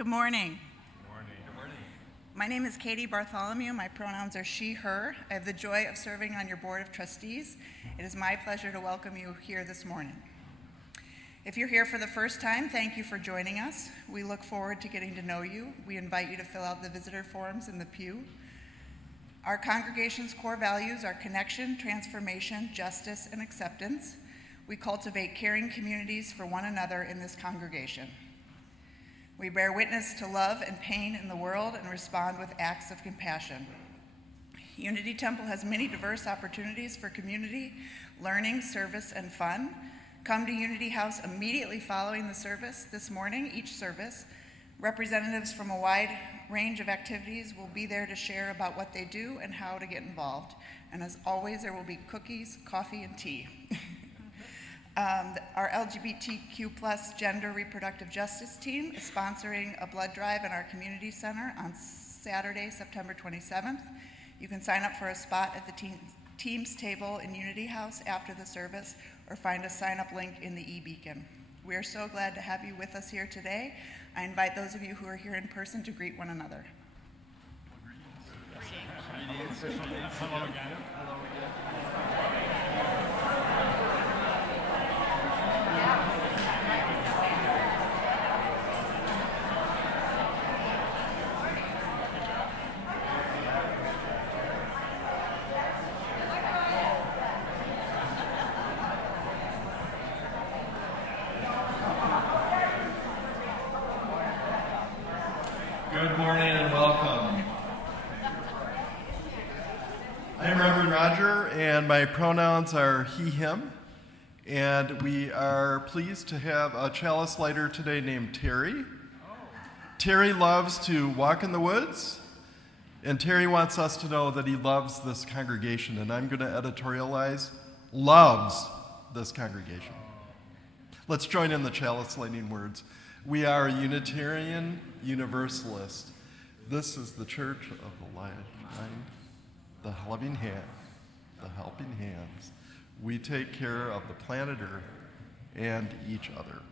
Good morning. Good morning. Good morning. My name is Katie Bartholomew. My pronouns are she, her. I have the joy of serving on your board of trustees. It is my pleasure to welcome you here this morning. If you're here for the first time, thank you for joining us. We look forward to getting to know you. We invite you to fill out the visitor forms in the pew. Our congregation's core values are connection, transformation, justice, and acceptance. We cultivate caring communities for one another in this congregation. We bear witness to love and pain in the world and respond with acts of compassion. Unity Temple has many diverse opportunities for community, learning, service, and fun. Come to Unity House immediately following the service this morning, each service. Representatives from a wide range of activities will be there to share about what they do and how to get involved. And as always, there will be cookies, coffee, and tea. Our LGBTQ plus gender reproductive justice team is sponsoring a blood drive in our community center on Saturday, September 27th. You can sign up for a spot at the team's table in Unity House after the service or find a sign-up link in the e-beacon. We are so glad to have you with us here today. I invite those of you who are here in person to greet one another. Greetings. Hello again. Good morning and welcome. I'm Reverend Roger, and my pronouns are he, him, and we are pleased to have a chalice lighter today named Terry. Terry loves to walk in the woods, and Terry wants us to know that he loves this congregation, and I'm going to editorialize, loves this congregation. Let's join in the chalice lighting words. We are a Unitarian Universalist. This is the Church of the Light, the loving hand, the helping hands. We take care of the planet Earth and each other.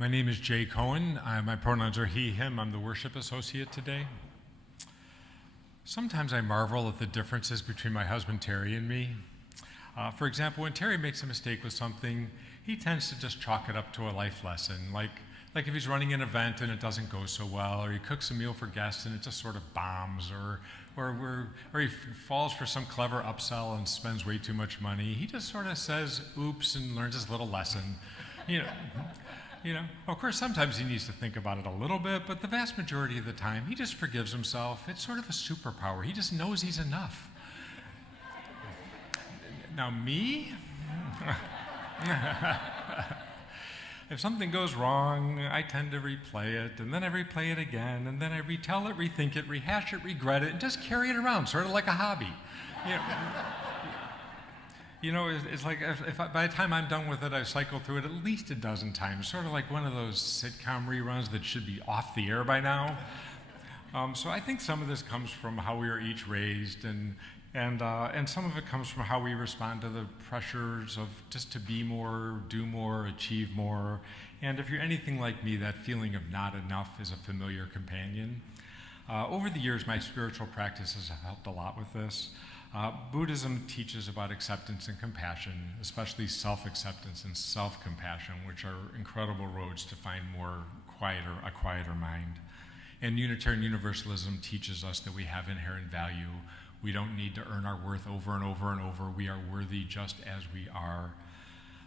My name is Jay Cohen. My pronouns are he, him. I'm the worship associate today. Sometimes I marvel at the differences between my husband Terry and me. For example, when Terry makes a mistake with something, he tends to just chalk it up to a life lesson. Like if he's running an event and it doesn't go so well, or he cooks a meal for guests and it just sort of bombs, or he falls for some clever upsell and spends way too much money, he just sort of says oops and learns his little lesson. Of course, sometimes he needs to think about it a little bit, but the vast majority of the time, he just forgives himself. It's sort of a superpower. He just knows he's enough. Now, me? If something goes wrong, I tend to replay it, and then I replay it again, and then I retell it, rethink it, rehash it, regret it, and just carry it around, sort of like a hobby. It's like if by the time I'm done with it, I cycle through it at least a dozen times, sort of like one of those sitcom reruns that should be off the air by now. So I think some of this comes from how we were each raised, and some of it comes from how we respond to the pressures of just to be more, do more, achieve more. And if you're anything like me, that feeling of not enough is a familiar companion. Over the years, my spiritual practices have helped a lot with this. Buddhism teaches about acceptance and compassion, especially self-acceptance and self-compassion, which are incredible roads to find a quieter mind. And Unitarian Universalism teaches us that we have inherent value. We don't need to earn our worth over and over and over. We are worthy just as we are.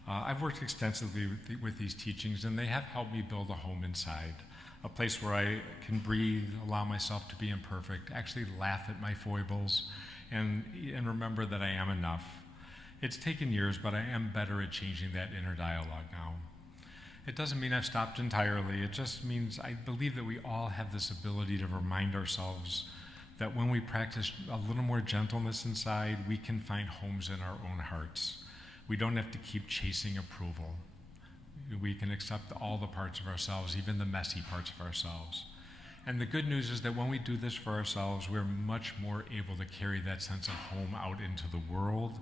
I've worked extensively with these teachings, and they have helped me build a home inside, a place where I can breathe, allow myself to be imperfect, actually laugh at my foibles, and remember that I am enough. It's taken years, but I am better at changing that inner dialogue now. It doesn't mean I've stopped entirely. It just means I believe that we all have this ability to remind ourselves that when we practice a little more gentleness inside, we can find homes in our own hearts. We don't have to keep chasing approval. We can accept all the parts of ourselves, even the messy parts of ourselves. And the good news is that when we do this for ourselves, we're much more able to carry that sense of home out into the world.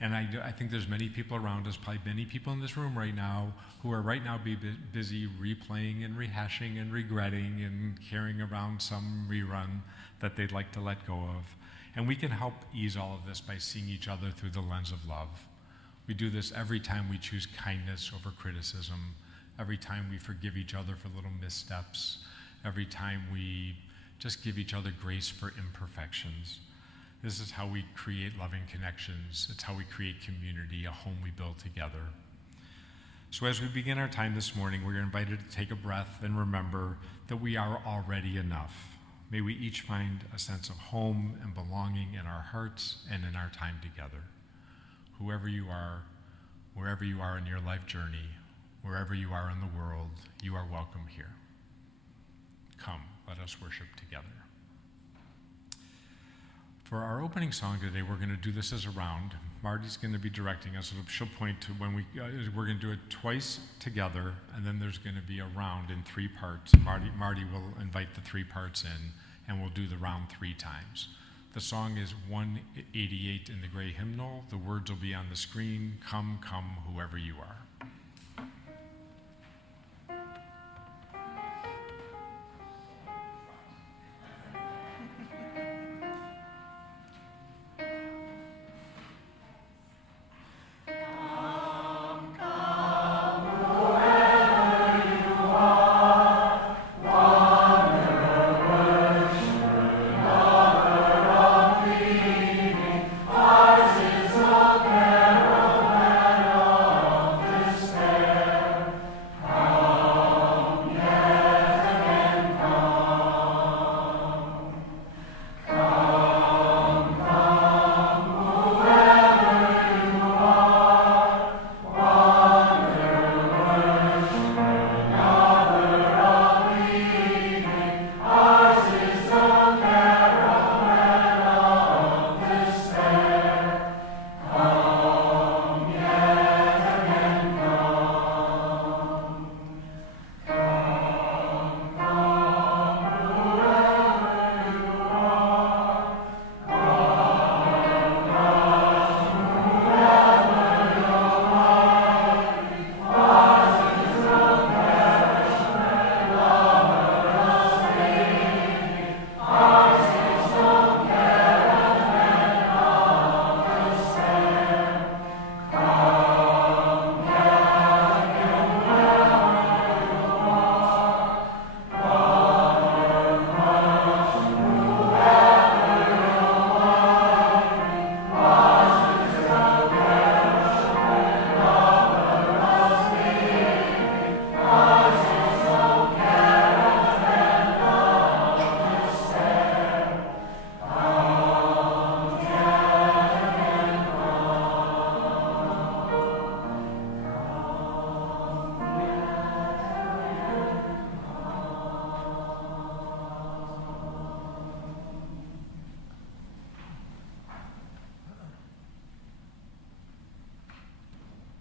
And I think there's many people around us, probably many people in this room right now, who are right now busy replaying and rehashing and regretting and carrying around some rerun that they'd like to let go of. And we can help ease all of this by seeing each other through the lens of love. We do this every time we choose kindness over criticism, every time we forgive each other for little missteps, every time we just give each other grace for imperfections. This is how we create loving connections. It's how we create community, a home we build together. So as we begin our time this morning, we're invited to take a breath and remember that we are already enough. May we each find a sense of home and belonging in our hearts and in our time together. Whoever you are, wherever you are in your life journey, wherever you are in the world, you are welcome here. Come, let us worship together. For our opening song today, we're going to do this as a round. Marty's going to be directing us. She'll point to when we're going to do it twice together, and then there's going to be a round in 3 parts. Marty will invite the 3 parts in, and we'll do the round 3 times. The song is 188 in the gray hymnal. The words will be on the screen. Come, come, whoever you are. Ours is the carol of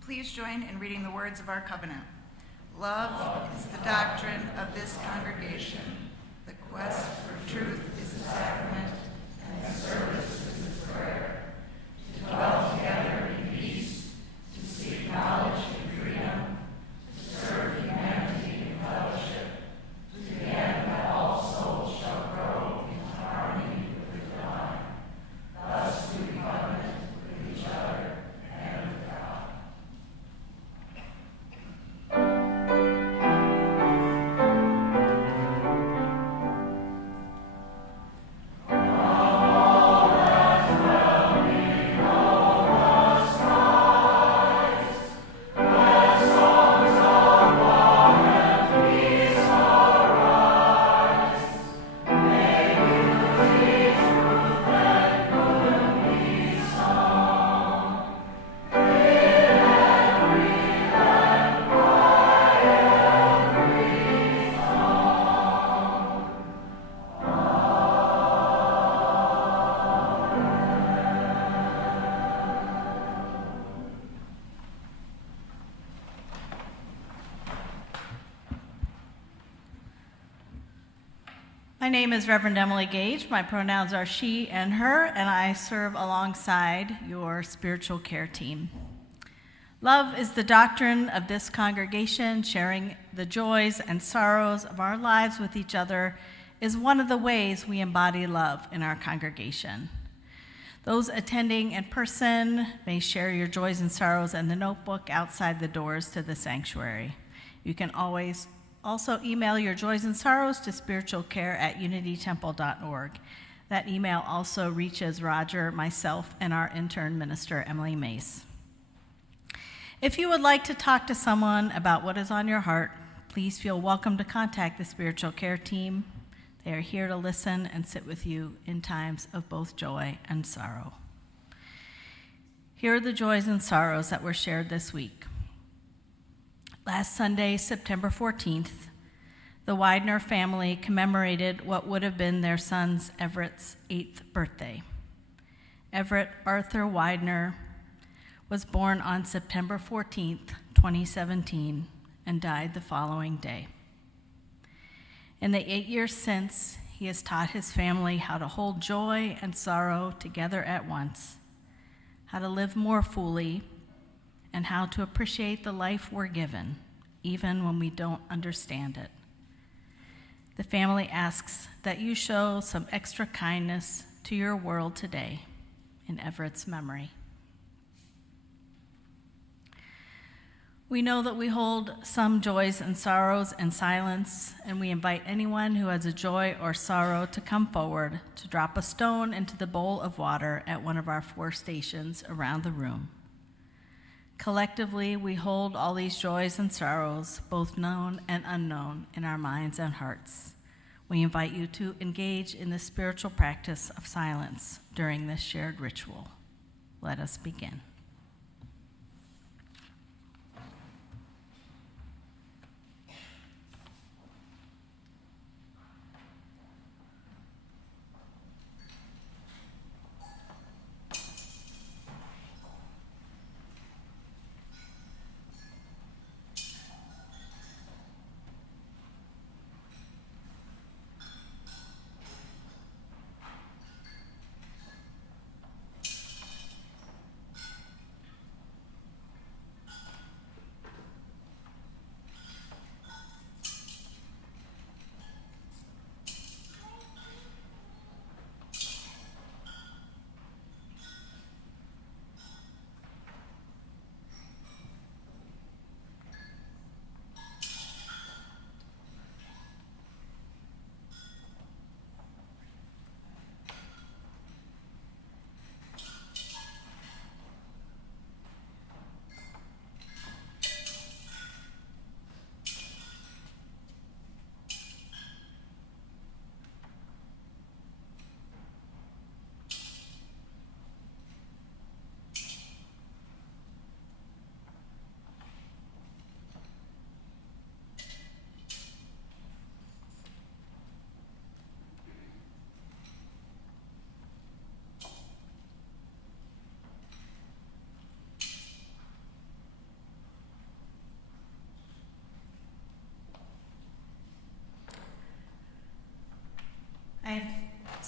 Please join in reading the words of our covenant. Love is the doctrine of this congregation. The quest for truth is a sacrament, and service is a prayer. To dwell together in peace, to seek knowledge and freedom, to serve humanity in fellowship, to the end that all souls shall grow into harmony with the divine. Thus do we covenant with each other and with God. My name is Reverend Emily Gage. My pronouns are she and her, and I serve alongside your spiritual care team. Love is the doctrine of this congregation. Sharing the joys and sorrows of our lives with each other is one of the ways we embody love in our congregation. Those attending in person may share your joys and sorrows in the notebook outside the doors to the sanctuary. You can always also email your joys and sorrows to spiritualcare@unitytemple.org. That email also reaches Roger, myself, and our intern minister, Emily Mace. If you would like to talk to someone about what is on your heart, please feel welcome to contact the spiritual care team. They are here to listen and sit with you in times of both joy and sorrow. Here are the joys and sorrows that were shared this week. Last Sunday, September 14th, the Widener family commemorated what would have been their son Everett's 8th birthday. Everett Arthur Widener was born on September 14th, 2017, and died the following day. In the 8 years since, he has taught his family how to hold joy and sorrow together at once, how to live more fully, and how to appreciate the life we're given, even when we don't understand it. The family asks that you show some extra kindness to your world today in Everett's memory. We know that we hold some joys and sorrows in silence, and we invite anyone who has a joy or sorrow to come forward to drop a stone into the bowl of water at one of our 4 stations around the room. Collectively, we hold all these joys and sorrows, both known and unknown, in our minds and hearts. We invite you to engage in the spiritual practice of silence during this shared ritual. Let us begin.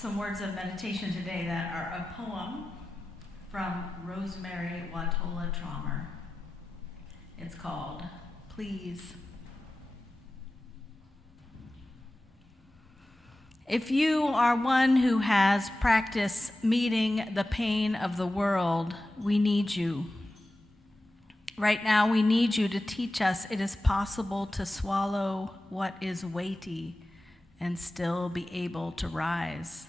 some words of meditation today that are a poem from Rosemary Watola Traumer. It's called Please. If you are one who has practiced meeting the pain of the world, we need you. Right now, we need you to teach us it is possible to swallow what is weighty and still be able to rise.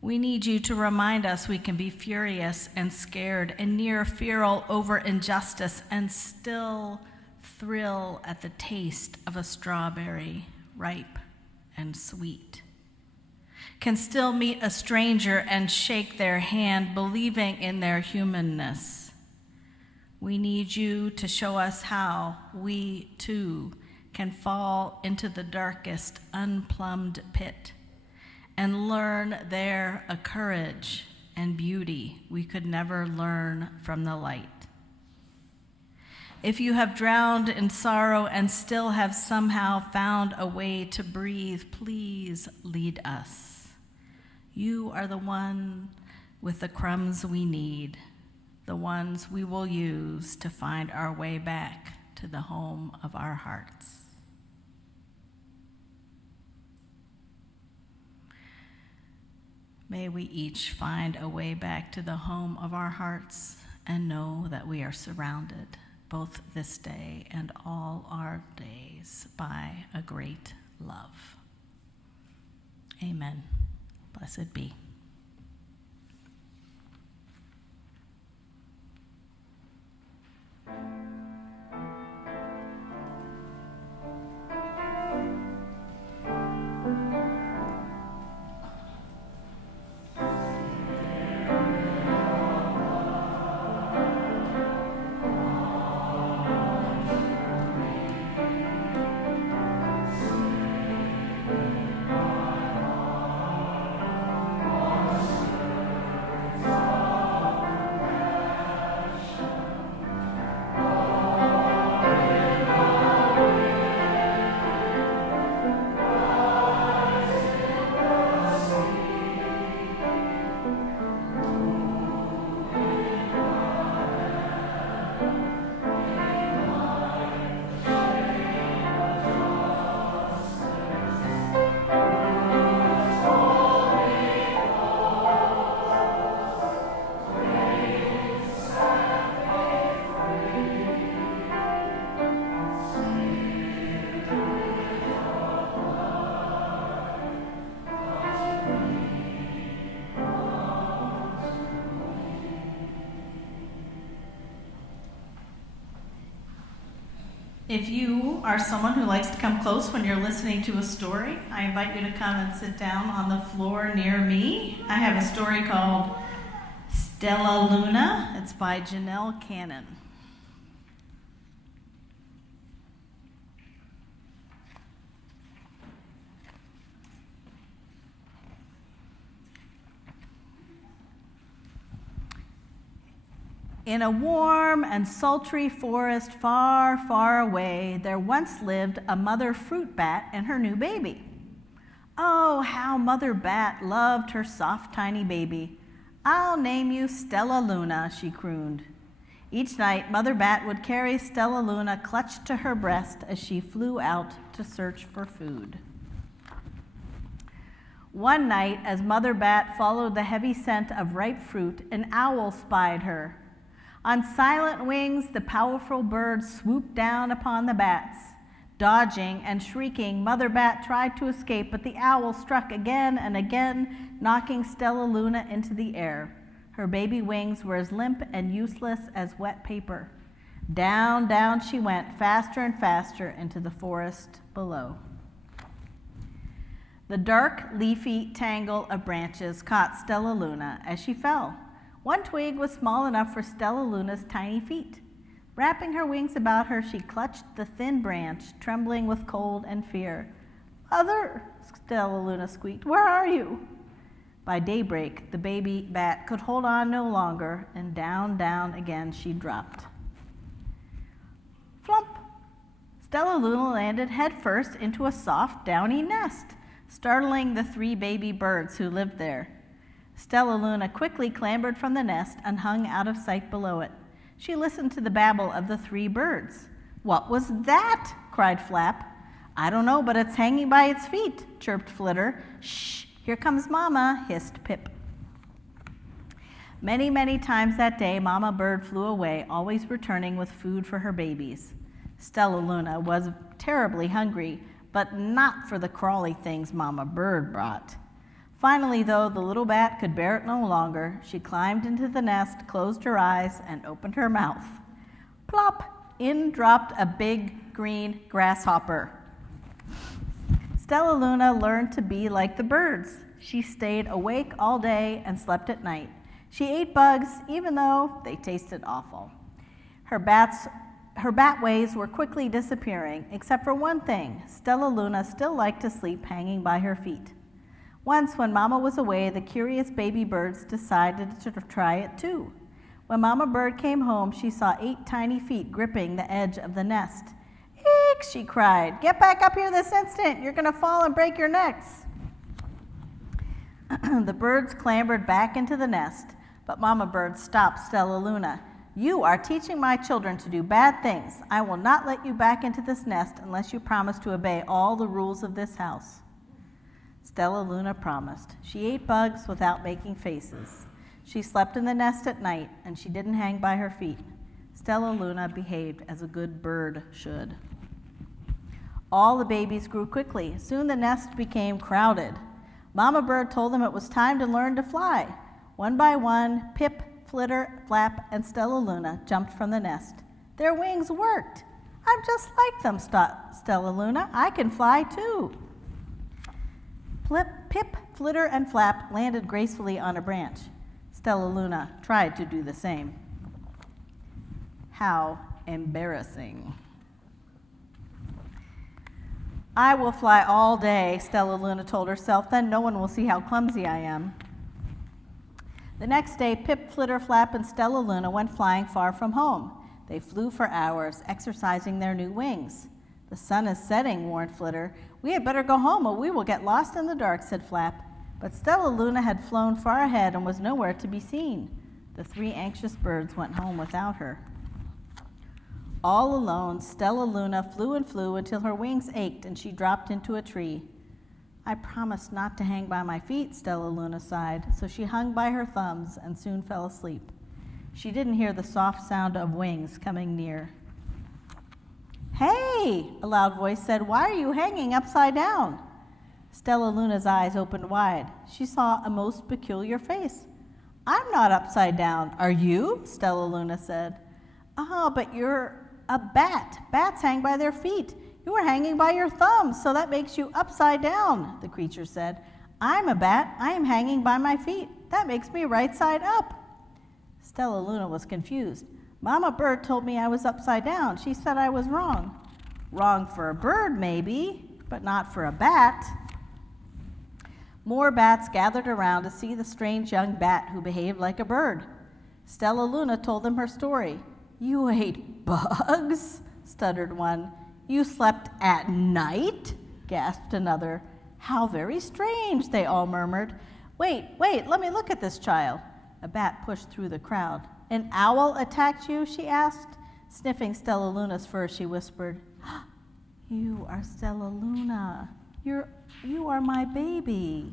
We need you to remind us we can be furious and scared and near feral over injustice and still thrill at the taste of a strawberry, ripe and sweet. Can still meet a stranger and shake their hand, believing in their humanness. We need you to show us how we, too, can fall into the darkest, unplumbed pit and learn there a courage and beauty we could never learn from the light. If you have drowned in sorrow and still have somehow found a way to breathe, please lead us. You are the one with the crumbs we need, the ones we will use to find our way back to the home of our hearts. May we each find a way back to the home of our hearts and know that we are surrounded, both this day and all our days, by a great love. Amen. Blessed be. If you are someone who likes to come close when you're listening to a story, I invite you to come and sit down on the floor near me. I have a story called Stella Luna. It's by Janelle Cannon. In a warm and sultry forest far, far away, there once lived a mother fruit bat and her new baby. Oh, how Mother Bat loved her soft, tiny baby. I'll name you Stella Luna, she crooned. Each night, Mother Bat would carry Stella Luna clutched to her breast as she flew out to search for food. One night, as Mother Bat followed the heavy scent of ripe fruit, an owl spied her. On silent wings, the powerful bird swooped down upon the bats. Dodging and shrieking, Mother Bat tried to escape, but the owl struck again and again, knocking Stella Luna into the air. Her baby wings were as limp and useless as wet paper. Down, down she went, faster and faster into the forest below. The dark, leafy tangle of branches caught Stella Luna as she fell. One twig was small enough for Stella Luna's tiny feet. Wrapping her wings about her, she clutched the thin branch, trembling with cold and fear. "Mother," Stella Luna squeaked, "where are you?" By daybreak, the baby bat could hold on no longer, and down, down again she dropped. Flump! Stella Luna landed headfirst into a soft, downy nest. startling the 3 baby birds who lived there. Stella Luna quickly clambered from the nest and hung out of sight below it. She listened to the babble of the 3 birds. "What was that?" cried Flap. "I don't know, but it's hanging by its feet," chirped Flitter. "Shh, here comes Mama," hissed Pip. Many, many times that day, Mama Bird flew away, always returning with food for her babies. Stella Luna was terribly hungry, but not for the crawly things Mama Bird brought. Finally, though, the little bat could bear it no longer. She climbed into the nest, closed her eyes, and opened her mouth. Plop! In dropped a big green grasshopper. Stella Luna learned to be like the birds. She stayed awake all day and slept at night. She ate bugs, even though they tasted awful. Her bat ways were quickly disappearing, except for one thing. Stella Luna still liked to sleep hanging by her feet. Once, when Mama was away, the curious baby birds decided to try it too. When Mama Bird came home, she saw 8 tiny feet gripping the edge of the nest. "Eek!" she cried. "Get back up here this instant! You're going to fall and break your necks!" The birds clambered back into the nest, but Mama Bird stopped Stella Luna. "You are teaching my children to do bad things. I will not let you back into this nest unless you promise to obey all the rules of this house." Stella Luna promised. She ate bugs without making faces. She slept in the nest at night, and she didn't hang by her feet. Stella Luna behaved as a good bird should. All the babies grew quickly. Soon the nest became crowded. Mama Bird told them it was time to learn to fly. One by one, Pip, Flitter, Flap, and Stella Luna jumped from the nest. Their wings worked. "I'm just like them," Stella Luna. "I can fly too." Pip, Flitter, and Flap landed gracefully on a branch. Stella Luna tried to do the same. How embarrassing. "I will fly all day," Stella Luna told herself, "then no one will see how clumsy I am." The next day, Pip, Flitter, Flap, and Stella Luna went flying far from home. They flew for hours, exercising their new wings. "The sun is setting," warned Flitter. "We had better go home or we will get lost in the dark," said Flap. But Stella Luna had flown far ahead and was nowhere to be seen. The 3 anxious birds went home without her. All alone, Stella Luna flew and flew until her wings ached and she dropped into a tree. "I promised not to hang by my feet," Stella Luna sighed, so she hung by her thumbs and soon fell asleep. She didn't hear the soft sound of wings coming near. "Hey!" a loud voice said. "Why are you hanging upside down?" Stella Luna's eyes opened wide. She saw a most peculiar face. "I'm not upside down. Are you?" Stella Luna said. "Oh, but you're a bat. Bats hang by their feet. You are hanging by your thumbs, so that makes you upside down," the creature said. "I'm a bat. I am hanging by my feet. That makes me right side up." Stella Luna was confused. "Mama Bird told me I was upside down. She said I was wrong." "Wrong for a bird, maybe, but not for a bat." More bats gathered around to see the strange young bat who behaved like a bird. Stella Luna told them her story. "You ate bugs?" stuttered one. "You slept at night?" gasped another. "How very strange," they all murmured. Wait, let me look at this child." A bat pushed through the crowd. "An owl attacked you?" she asked. Sniffing Stella Luna's fur, she whispered, "You are Stella Luna. You are my baby."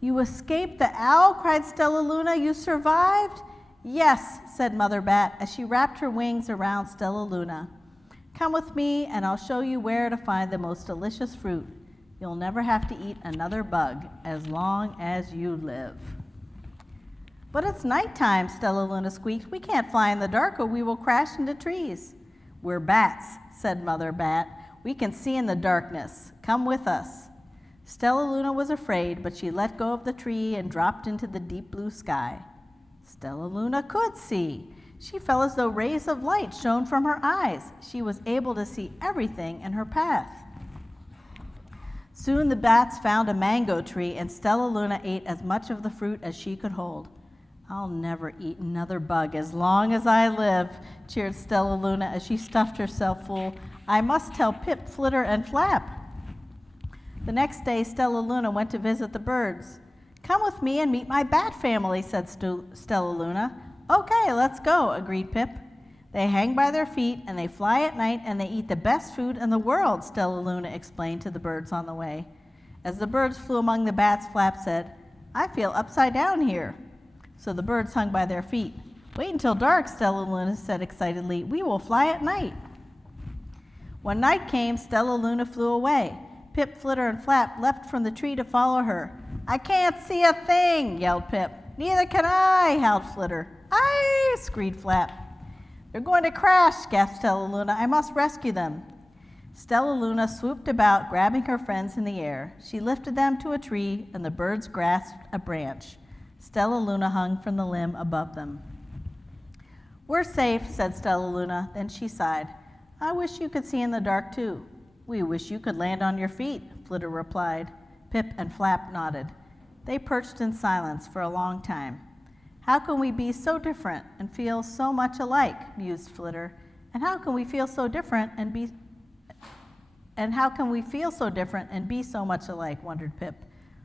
"You escaped the owl?" cried Stella Luna. "You survived?" "Yes," said Mother Bat as she wrapped her wings around Stella Luna. "Come with me and I'll show you where to find the most delicious fruit. You'll never have to eat another bug as long as you live." "But it's nighttime," Stella Luna squeaked. "We can't fly in the dark or we will crash into trees." "We're bats," said Mother Bat. "We can see in the darkness. Come with us." Stella Luna was afraid, but she let go of the tree and dropped into the deep blue sky. Stella Luna could see. She felt as though rays of light shone from her eyes. She was able to see everything in her path. Soon the bats found a mango tree, and Stella Luna ate as much of the fruit as she could hold. "I'll never eat another bug as long as I live," cheered Stella Luna as she stuffed herself full. "I must tell Pip, Flitter, and Flap." The next day, Stella Luna went to visit the birds. "Come with me and meet my bat family," said Stella Luna. "Okay, let's go," agreed Pip. "They hang by their feet and they fly at night and they eat the best food in the world," Stella Luna explained to the birds on the way. As the birds flew among the bats, Flap said, "I feel upside down here." So the birds hung by their feet. "Wait until dark," Stella Luna said excitedly. "We will fly at night." When night came, Stella Luna flew away. Pip, Flitter, and Flap leapt from the tree to follow her. "I can't see a thing," yelled Pip. "Neither can I," howled Flitter. "Aye," screamed Flap. "They're going to crash," gasped Stella Luna. "I must rescue them." Stella Luna swooped about, grabbing her friends in the air. She lifted them to a tree, and the birds grasped a branch. Stella Luna hung from the limb above them. "We're safe," said Stella Luna. Then she sighed. "I wish you could see in the dark, too." "We wish you could land on your feet," Flitter replied. Pip and Flap nodded. They perched in silence for a long time. "How can we be so different and feel so much alike?" mused Flitter. "And how can we feel so different and be so much alike?" wondered Pip.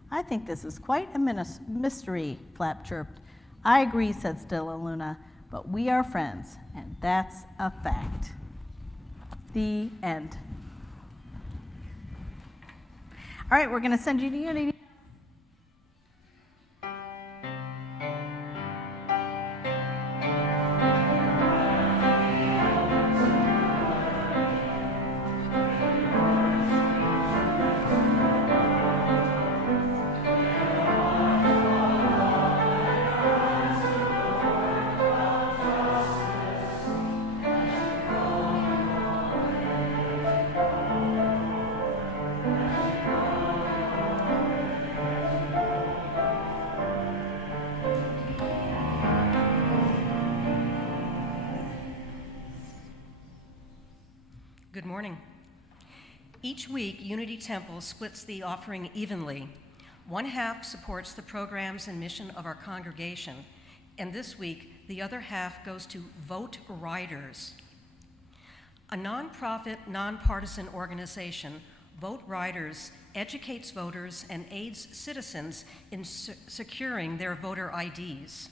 "I think this is quite a mystery," Flap chirped. "I agree," said Stella Luna, "but we are friends, and that's a fact." The end. All right, we're going to send you to Unity. Good morning. Each week, Unity Temple splits the offering evenly. One half supports the programs and mission of our congregation, and this week, the other half goes to Vote Riders. A nonprofit, nonpartisan organization, Vote Riders educates voters and aids citizens in securing their voter IDs.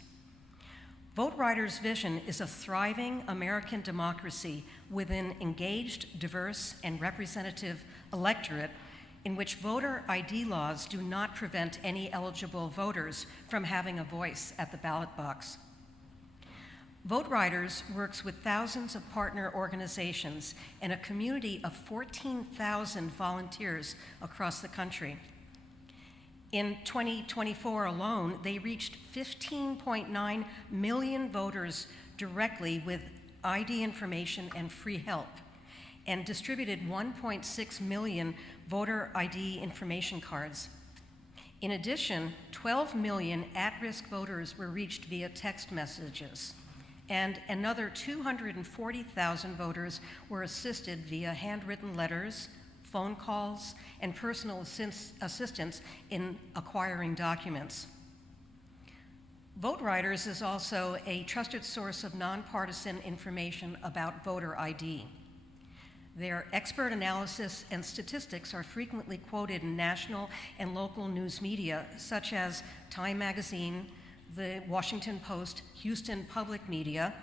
Vote Riders' vision is a thriving American democracy with an engaged, diverse, and representative electorate in which voter ID laws do not prevent any eligible voters from having a voice at the ballot box. Vote Riders works with thousands of partner organizations and a community of 14,000 volunteers across the country. In 2024 alone, they reached 15.9 million voters directly with ID information and free help, and distributed 1.6 million voter ID information cards. In addition, 12 million at-risk voters were reached via text messages, and another 240,000 voters were assisted via handwritten letters, phone calls, and personal assistance in acquiring documents. Vote Riders is also a trusted source of nonpartisan information about voter ID. Their expert analysis and statistics are frequently quoted in national and local news media, such as Time Magazine, the Washington Post, Houston Public Media,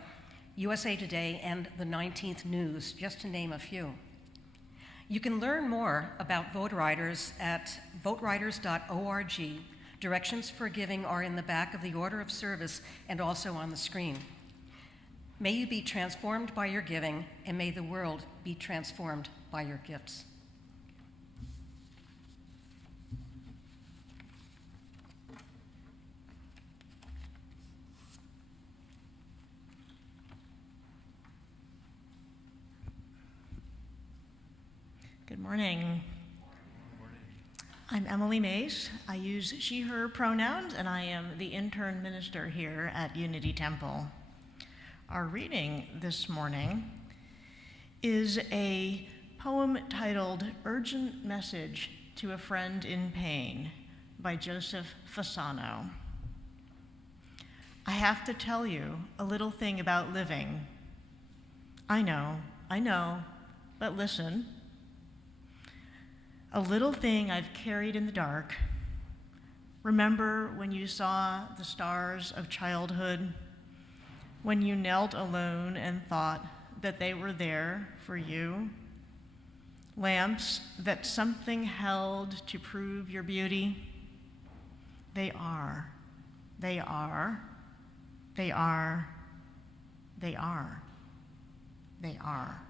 USA Today, and the 19th News, just to name a few. You can learn more about Vote Riders at voteriders.org. Directions for giving are in the back of the order of service and also on the screen. May you be transformed by your giving, and may the world be transformed by your gifts. Good morning. I'm Emily Mace. I use she, her pronouns, and I am the intern minister here at Unity Temple. Our reading this morning is a poem titled Urgent Message to a Friend in Pain by Joseph Fasano. I have to tell you a little thing about living. I know, but listen. a little thing I've carried in the dark. Remember when you saw the stars of childhood, when you knelt alone and thought that they were there for you? Lamps that something held to prove your beauty? They are, they are, they are, they are, they are.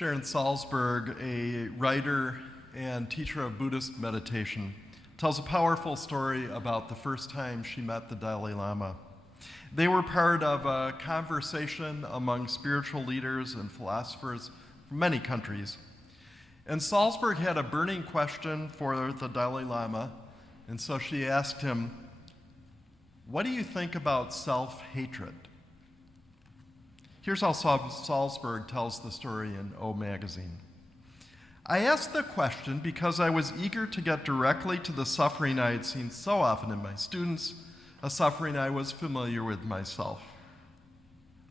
Sharon Salzberg, a writer and teacher of Buddhist meditation, tells a powerful story about the first time she met the Dalai Lama. They were part of a conversation among spiritual leaders and philosophers from many countries. And Salzberg had a burning question for the Dalai Lama, and so she asked him, "What do you think about self-hatred?" Here's how Salzberg tells the story in O Magazine. "I asked the question because I was eager to get directly to the suffering I had seen so often in my students, a suffering I was familiar with myself.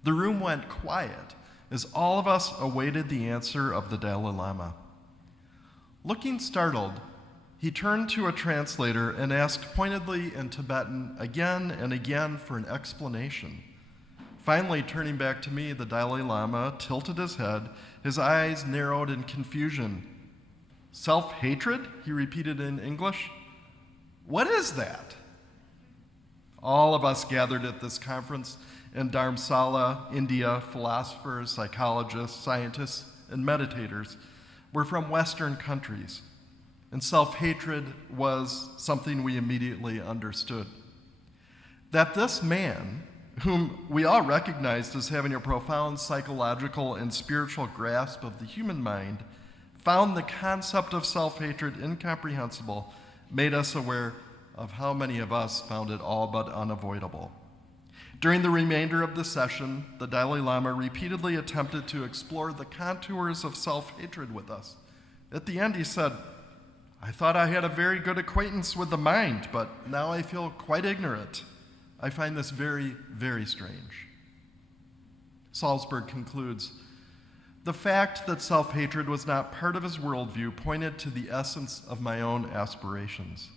The room went quiet as all of us awaited the answer of the Dalai Lama. Looking startled, he turned to a translator and asked pointedly in Tibetan again and again for an explanation. Finally, turning back to me, the Dalai Lama tilted his head, his eyes narrowed in confusion. 'Self-hatred?' he repeated in English. 'What is that?' All of us gathered at this conference in Dharamsala, India, philosophers, psychologists, scientists, and meditators were from Western countries, and self-hatred was something we immediately understood. That this man, whom we all recognized as having a profound psychological and spiritual grasp of the human mind, found the concept of self-hatred incomprehensible, made us aware of how many of us found it all but unavoidable. During the remainder of the session, the Dalai Lama repeatedly attempted to explore the contours of self-hatred with us. At the end, he said, 'I thought I had a very good acquaintance with the mind, but now I feel quite ignorant. I find this very, very strange.' Salzberg concludes, "The fact that self-hatred was not part of his worldview pointed to the essence of my own aspirations.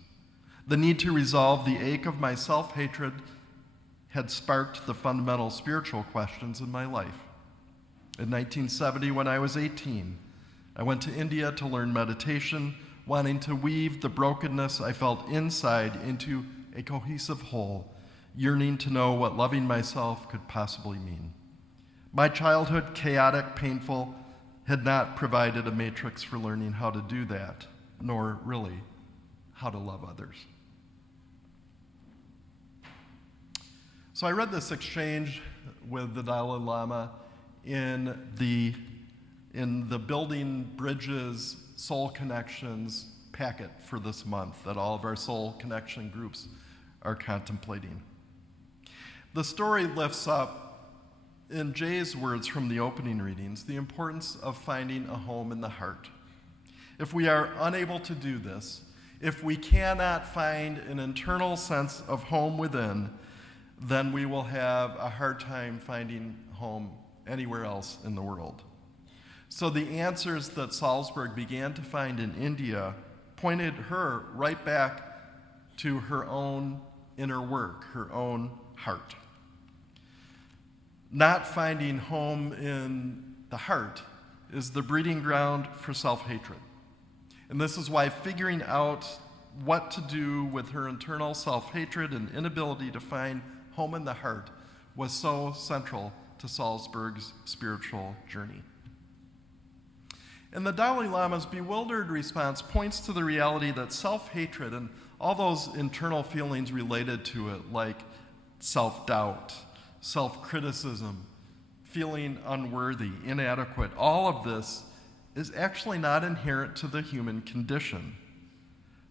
The need to resolve the ache of my self-hatred had sparked the fundamental spiritual questions in my life. In 1970, when I was 18, I went to India to learn meditation, wanting to weave the brokenness I felt inside into a cohesive whole, yearning to know what loving myself could possibly mean. My childhood, chaotic, painful, had not provided a matrix for learning how to do that, nor really how to love others." So I read this exchange with the Dalai Lama in the Building Bridges Soul Connections packet for this month that all of our Soul Connection groups are contemplating. The story lifts up, in Jay's words from the opening readings, the importance of finding a home in the heart. If we are unable to do this, if we cannot find an internal sense of home within, then we will have a hard time finding home anywhere else in the world. So the answers that Salzberg began to find in India pointed her right back to her own inner work, her own heart. Not finding home in the heart is the breeding ground for self-hatred. And this is why figuring out what to do with her internal self-hatred and inability to find home in the heart was so central to Salzberg's spiritual journey. And the Dalai Lama's bewildered response points to the reality that self-hatred and all those internal feelings related to it, like self-doubt, self-criticism, feeling unworthy, inadequate, all of this is actually not inherent to the human condition.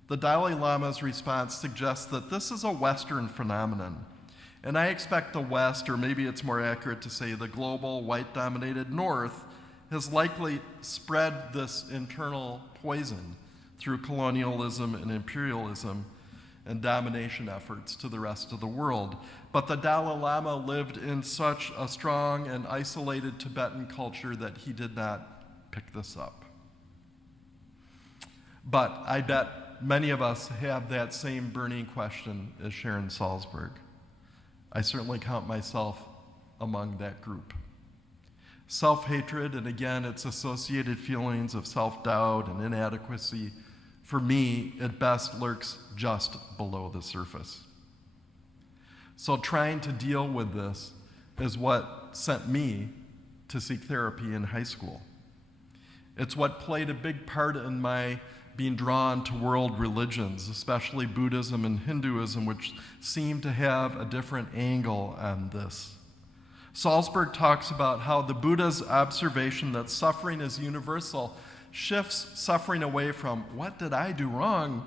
The Dalai Lama's response suggests that this is a Western phenomenon. And I expect the West, or maybe it's more accurate to say the global white-dominated North, has likely spread this internal poison through colonialism and imperialism and domination efforts to the rest of the world. But the Dalai Lama lived in such a strong and isolated Tibetan culture that he did not pick this up. But I bet many of us have that same burning question as Sharon Salzberg. I certainly count myself among that group. Self-hatred, and again, its associated feelings of self-doubt and inadequacy, for me, at best, lurks just below the surface. So trying to deal with this is what sent me to seek therapy in high school. It's what played a big part in my being drawn to world religions, especially Buddhism and Hinduism, which seem to have a different angle on this. Salzberg talks about how the Buddha's observation that suffering is universal shifts suffering away from, what did I do wrong,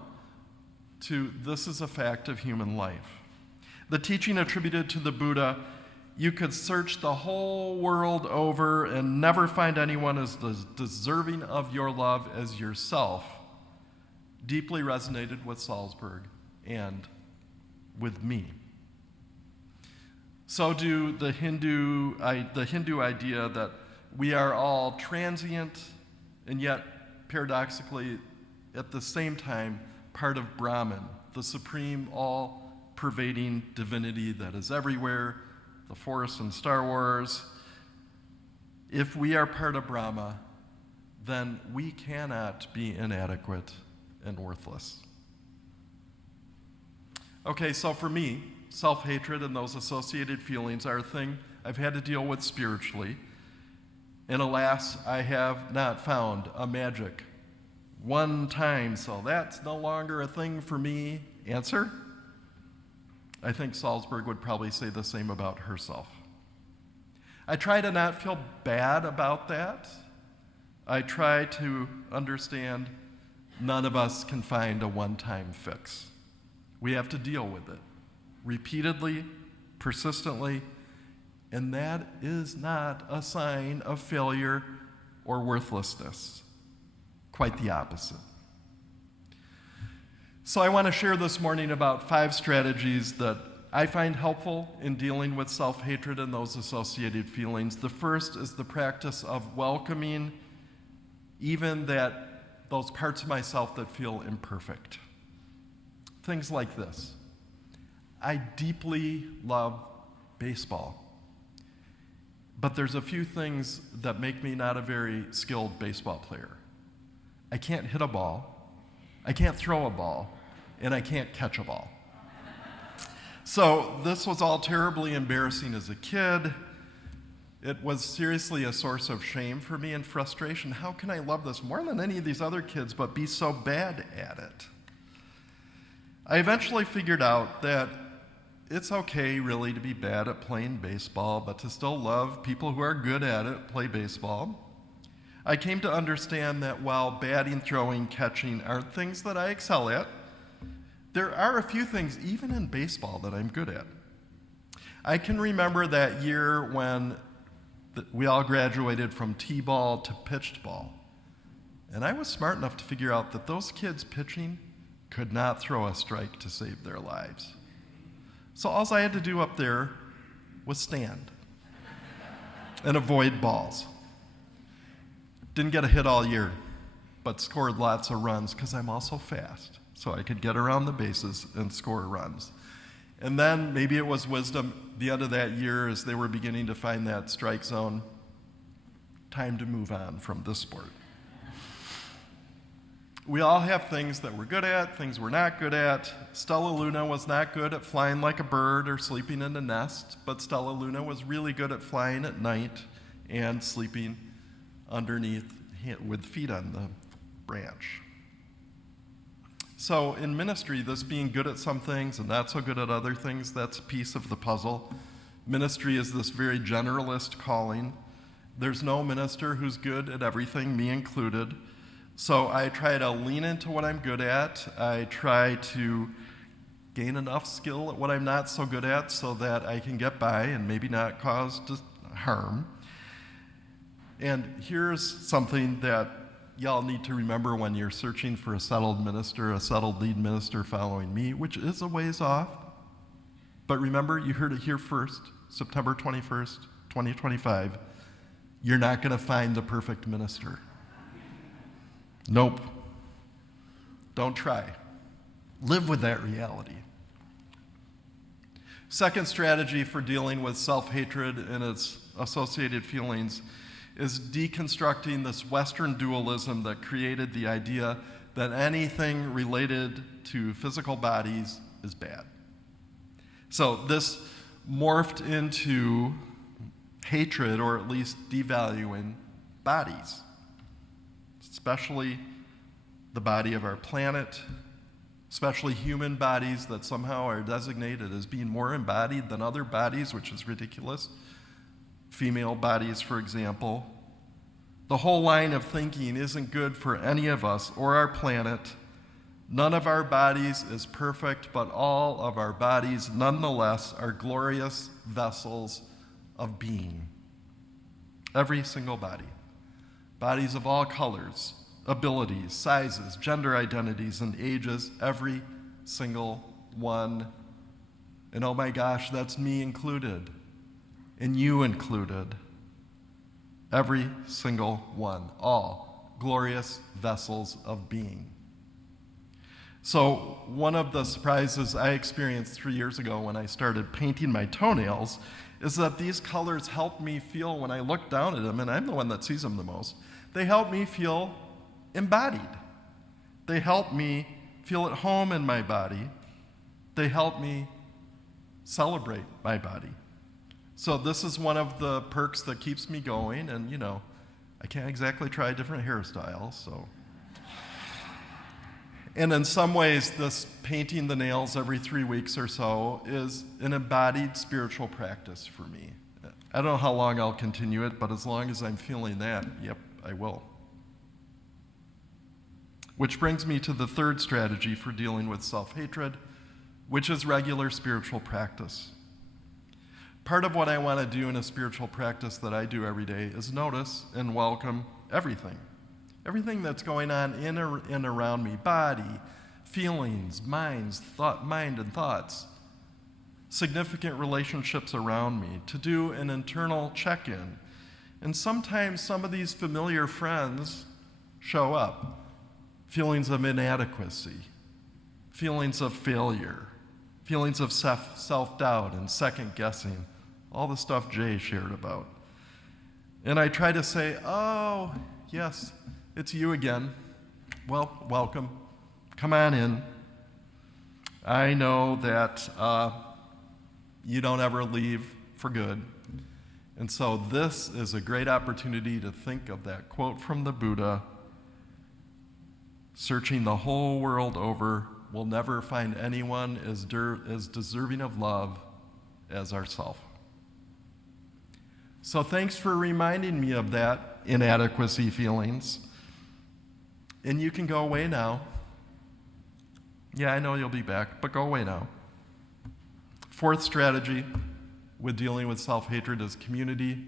to this is a fact of human life. The teaching attributed to the Buddha, you could search the whole world over and never find anyone as deserving of your love as yourself, deeply resonated with Salzberg and with me. So do the Hindu idea that we are all transient and yet, paradoxically, at the same time, part of Brahman, the supreme, all-pervading divinity that is everywhere, the Force in Star Wars. If we are part of Brahma, then we cannot be inadequate and worthless. Okay, so for me, self-hatred and those associated feelings are a thing I've had to deal with spiritually. And alas, I have not found a magic one time, so that's no longer a thing for me. Answer? I think Salzberg would probably say the same about herself. I try to not feel bad about that. I try to understand none of us can find a one-time fix. We have to deal with it repeatedly, persistently, and that is not a sign of failure or worthlessness. Quite the opposite. So I want to share this morning about 5 strategies that I find helpful in dealing with self-hatred and those associated feelings. The first is the practice of welcoming even those parts of myself that feel imperfect. Things like this. I deeply love baseball, but there's a few things that make me not a very skilled baseball player. I can't hit a ball, I can't throw a ball, and I can't catch a ball. So this was all terribly embarrassing as a kid. It was seriously a source of shame for me and frustration. How can I love this more than any of these other kids but be so bad at it? I eventually figured out that it's okay really to be bad at playing baseball, but to still love people who are good at it, play baseball. I came to understand that while batting, throwing, catching aren't things that I excel at, there are a few things, even in baseball, that I'm good at. I can remember that year when we all graduated from T-ball to pitched ball. And I was smart enough to figure out that those kids pitching could not throw a strike to save their lives. So all I had to do up there was stand and avoid balls. Didn't get a hit all year, but scored lots of runs because I'm also fast. So I could get around the bases and score runs. And then maybe it was wisdom, the end of that year as they were beginning to find that strike zone, time to move on from this sport. We all have things that we're good at, things we're not good at. Stella Luna was not good at flying like a bird or sleeping in a nest, but Stella Luna was really good at flying at night and sleeping underneath with feet on the branch. So in ministry, this being good at some things and not so good at other things, that's a piece of the puzzle. Ministry is this very generalist calling. There's no minister who's good at everything, me included. So I try to lean into what I'm good at. I try to gain enough skill at what I'm not so good at so that I can get by and maybe not cause harm. And here's something that y'all need to remember when you're searching for a settled minister, a settled lead minister following me, which is a ways off. But remember, you heard it here first, September 21st, 2025. You're not going to find the perfect minister. Nope. Don't try. Live with that reality. Second strategy for dealing with self-hatred and its associated feelings is deconstructing this Western dualism that created the idea that anything related to physical bodies is bad. So this morphed into hatred, or at least devaluing bodies. especially the body of our planet, especially human bodies that somehow are designated as being more embodied than other bodies, which is ridiculous. Female bodies, for example. The whole line of thinking isn't good for any of us or our planet. None of our bodies is perfect, but all of our bodies, nonetheless, are glorious vessels of being. Every single body. Bodies of all colors, abilities, sizes, gender identities, and ages, every single one. And oh my gosh, that's me included, and you included. Every single one, all glorious vessels of being. So one of the surprises I experienced 3 years ago when I started painting my toenails is that these colors help me feel, when I look down at them, and I'm the one that sees them the most, they help me feel embodied. They help me feel at home in my body. They help me celebrate my body. So this is one of the perks that keeps me going, and I can't exactly try different hairstyles, so. And in some ways, this painting the nails every 3 weeks or so is an embodied spiritual practice for me. I don't know how long I'll continue it, but as long as I'm feeling that, yep, I will. Which brings me to the third strategy for dealing with self-hatred, which is regular spiritual practice. Part of what I want to do in a spiritual practice that I do every day is notice and welcome everything. Everything that's going on in and around me, body, feelings, mind and thoughts, significant relationships around me, to do an internal check-in. And sometimes some of these familiar friends show up. Feelings of inadequacy, feelings of failure, feelings of self-doubt and second-guessing, all the stuff Jay shared about. And I try to say, oh, yes, it's you again. Well, welcome. Come on in. I know that you don't ever leave for good. And so this is a great opportunity to think of that quote from the Buddha, searching the whole world over, we'll never find anyone as deserving of love as ourselves. So thanks for reminding me of that inadequacy feelings. And you can go away now. Yeah, I know you'll be back, but go away now. Fourth strategy with dealing with self-hatred is community.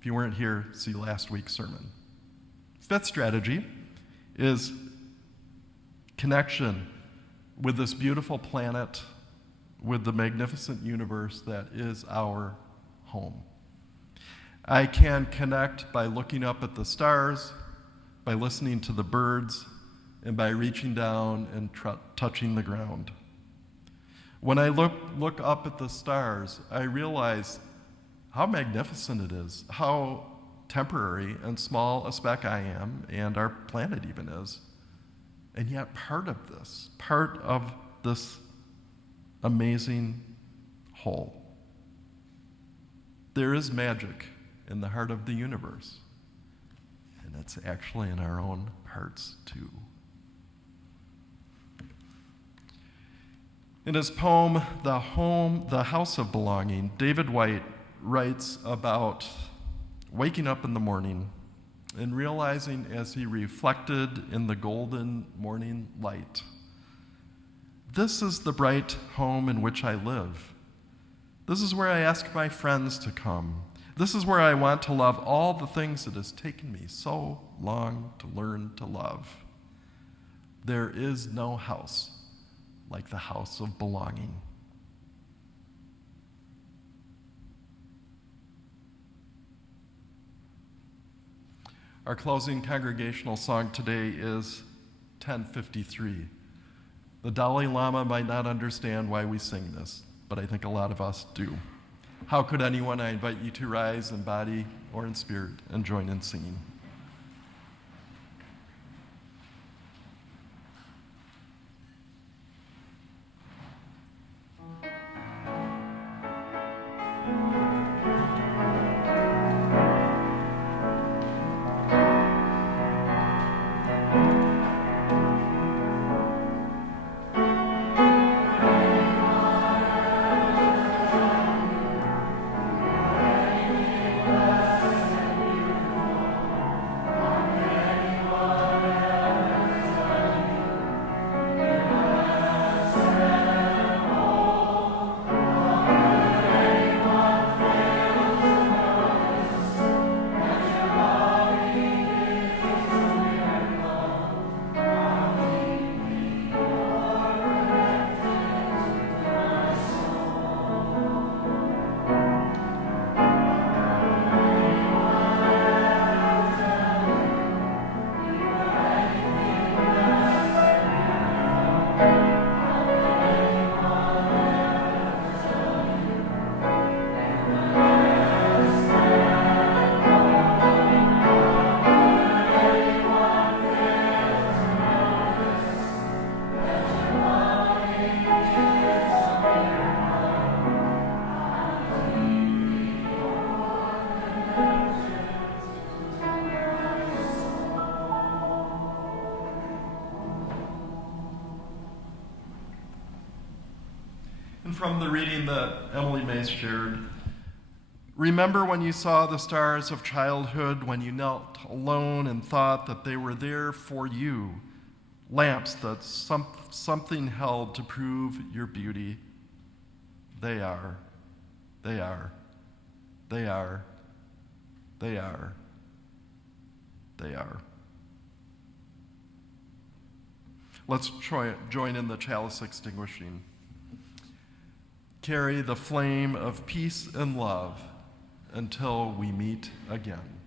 If you weren't here, see last week's sermon. Fifth strategy is connection with this beautiful planet, with the magnificent universe that is our home. I can connect by looking up at the stars, by listening to the birds, and by reaching down and touching the ground. When I look up at the stars, I realize how magnificent it is, how temporary and small a speck I am, and our planet even is. And yet part of this amazing whole. There is magic in the heart of the universe. And it's actually in our own hearts too. In his poem, The House of Belonging, David Whyte writes about waking up in the morning and realizing as he reflected in the golden morning light, this is the bright home in which I live. This is where I ask my friends to come. This is where I want to love all the things it has taken me so long to learn to love. There is no house like the house of belonging. Our closing congregational song today is 1053. The Dalai Lama might not understand why we sing this, but I think a lot of us do. How could anyone? I invite you to rise in body or in spirit and join in singing. from the reading that Emily Mace shared. Remember when you saw the stars of childhood, when you knelt alone and thought that they were there for you, lamps that something held to prove your beauty. They are, they are, they are, they are, they are. Let's join in the chalice extinguishing. Carry the flame of peace and love until we meet again.